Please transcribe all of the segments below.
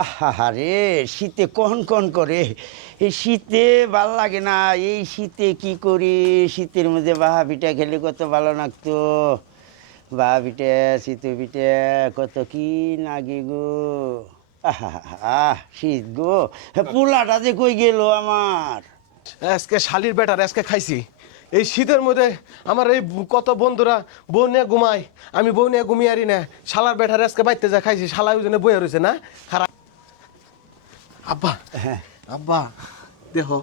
আরে শীতে কন কন করে। এই শীতে ভালো লাগে না, এই শীতে কি করি? শীতের মধ্যে বাহা পিঠা খেলে কত ভালো লাগতো। বাহা পিঠা শীত পিঠা, কত কি লাগে গো। আহ শীত গো। পোলাটা যে কই গেল আমার? আজকে শালির বেটার, আজকে খাইছি। এই শীতের মধ্যে আমার এই কত বন্ধুরা, বউ নিয়ে ঘুমাই আমি বউ নিয়ে ঘুমিয়ে আরি না। শালার বেটার আজকে বাইতে যা খাইছি। শালা ওই জন্য বইয়া রয়েছে না? খারাপ আব্বা হ্যাঁ। আব্বা দেখো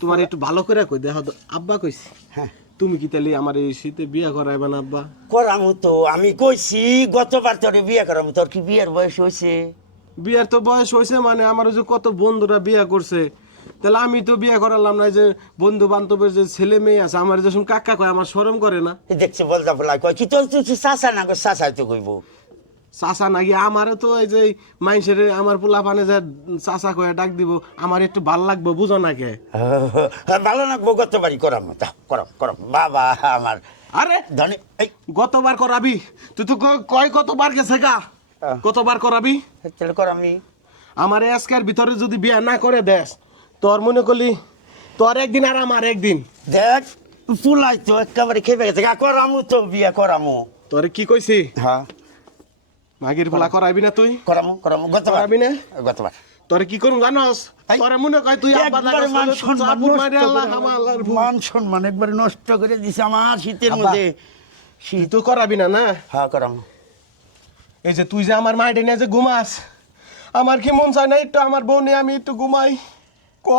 তোমার একটু ভালো করে কই দেখো আব্বা কইছি। হ্যাঁ। তুমি কি তাহলে আমার এই শীতে বিয়া করাইবা না আব্বা? করামু তো আমি কইছি গতবার তোরে বিয়ে করামু তোর কি বিয়ের বয়স হয়েছে বিয়ার তো বয়স হয়েছে মানে আমার যে কত বন্ধুরা বিয়া করছে। তাহলে আমি তো বিয়া করালাম না যে বন্ধু বান্ধবের যে ছেলে মেয়ে আছে আমার যখন কাকা কয় আমার শরম করে না। দেখছি বলতে বলা কয় কি তোর তুই চাষা না গো চাষাই তো কইব। চাচা নাকি আমারও তো এই যে মাইনসের আমার পোলা পানে যে চাচা কয়ে ডাক দিব আমার একটু ভালো লাগবে বুঝো না কে? ভালো লাগবো গতবারই করাম তা করাম করাম। বাবা আমার। আরে ধনী এই। গতবার করাবি? তুই তো কয় কতবার গেছে গা। কতবার করাবি? তাহলে করামি আমার আজকের ভিতরে যদি বিয়া না করে দেস তোর মনে করলি তোর একদিন আর আমার একদিন। দেখ ফুলাই তো একেবারে খেপে গেছে গা করামু তো বিয়ে করামু। তোরে কি কইছি? হ্যাঁ। মাগির পোলা করাবি না তুই? করামু করামু গতবার। করাবি না? গতবার। তোরে কি করুম জানোস? তোরে মনে কয় তুই আব্বা দাদা মান সম্মান নষ্ট মারে আল্লাহ, করে- আমার আল্লাহর মান সম্মান একবারে নষ্ট করে দিছে আমার শীতের। মধ্যে। শীত। তো করাবি না না? হ্যাঁ করামু। এই যে তুই যে আমার মাইডে নিয়ে যে ঘুমাস আমার কি মন চায় না একটু আমার বোনে আমি একটু ঘুমাই? ক?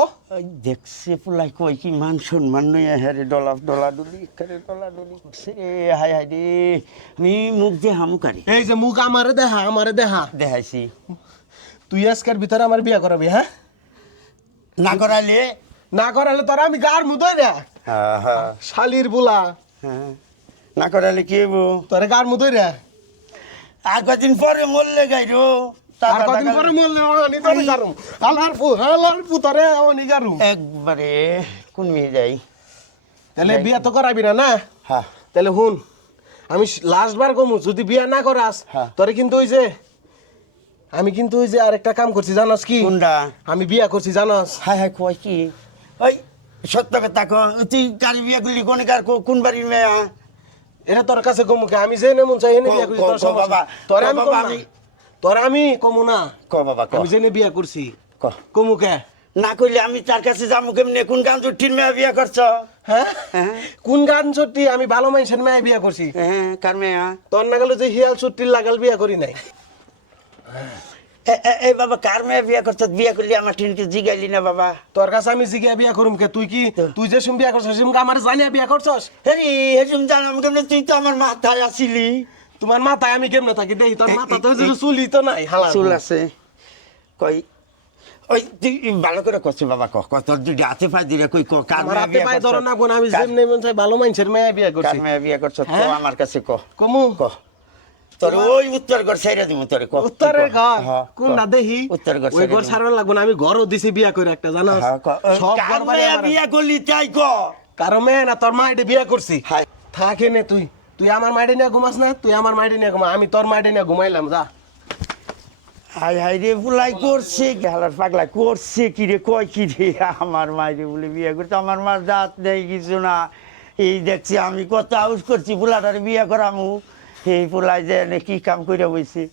দেখছে পুলাই কই কি মান সম্মান নই হ্যারে ডলা ডলা ডুলি করে ডলা ডুলি করছে। রে হাই হাই রে আমি মুখ দিয়ে হামুকারি এই যে মুখ আমারে দেহা আমারে দেহা। দেখাইছি তুই আজকের ভিতরে আমার বিয়া করাবি হ্যাঁ? না করাইলে না করালে তোর আমি গার মুদই রে। শালির বুলা। না করাইলে কি হব তোরে গার মুদই রে। আর কদিন পরে মরলে গাইরো। আর কদিন পরে মরলে অনি তোরে গারুম। আলার পু আলার পু অনি গারুম। একবারে কোন মেয়ে যাই? তাহলে বিয়া তো করাবি না না? হ্যাঁ। তাহলে হুন আমি লাস্ট বার কমু যদি বিয়া না করাস হ্যাঁ। তোরে কিন্তু ওই যে আমি কিন্তু ওই যে আরেকটা কাম করছি জানাস কি? কোনটা? আমি বিয়া করছি জানাস। হাই হাই কয় কি? ওই সত্য কথা ক তুই কার বিয়ে করলি কোন কার কোন বাড়ির মেয়া? এটা তোর কাছে কমু কে? আমি যে নেমন চাই এনে বিয়া করছি তোর বাবা, তোরে আমি তোর আমি কমু না। ক বাবা ক। আমি জেনে বিয়া করছি ক। কমু কে। না কইলে আমি তার কাছে যাব কেমনে? কোন গান জুটির মেয়ে বিয়ে করছ হ্যাঁ হ্যাঁ কোন গান ছুটি আমি ভালো মানুষের মেয়ে বিয়া করছি হ্যাঁ কার মেয়া তোর না গেল যে হিয়াল ছুটির লাগাল বিয়া করি নাই। এ- এ- এই বাবা কার মেয়ে বিয়ে করছ বিয়ে করলি আমার টিনকে জিগাইলি না বাবা। তোর কাছে আমি জিগিয়া বিয়া করুম কে। তুই কি তুই যে সুম বিয়া করছস সুম আমার জানিয়া বিয়া করছস হেরি হেজুম জানাম কেমনে? তুই তো আমার মাথায় আসিলি তোমার মাথায় আমি কেমনে থাকি? দেখি তোর মাথা তো চুলি তো নাই হালা চুল আছে। কই? ওই ভালো করে বাবা ক কত দুই হাতে পাই দিলে কই ক কার মেয়ে বিয়ে পায়ে ধরো না কোন আমি কার- যেমনে মন চাই ভালো মানুষের মেয়ে বিয়া কার করছি। মেয়ে বিয়ে করছ? তো হ্যাঁ? আমার কাছে ক। কমু। ক। তোর ওই উত্তর ঘর সাইরা তোরে ক। উত্তরের ঘর? হ্যাঁ, কোন। না দেখি উত্তর ঘর ওই ঘর লাগবো না আমি ঘরও দিছি বিয়া করে একটা জানাস? হ্যাঁ। সব কার ঘর বাড়ি মেয়ে করলি তাই ক? কারও মেয়ে না তোর মা এটা বিয়া করছি। হাই থাকে নে তুই। তুই আমার মাইডে নিয়ে ঘুমাস না? তুই আমার মাইডে নিয়ে ঘুমা। আমি তোর মাইডে নিয়ে ঘুমাইলাম, যা। হাই হাই রে বুলাই, করছে হালার পাগলা, করছে কি রে? কয় কি রে? আমার মায়ের বলে বিয়ে করছে আমার মার জাত নেই, কিছু না। এই দেখছি, আমি কত আউস করছি পোলাটার বিয়ে করামু। এই পোলাই যে কি কাম করে বইছে?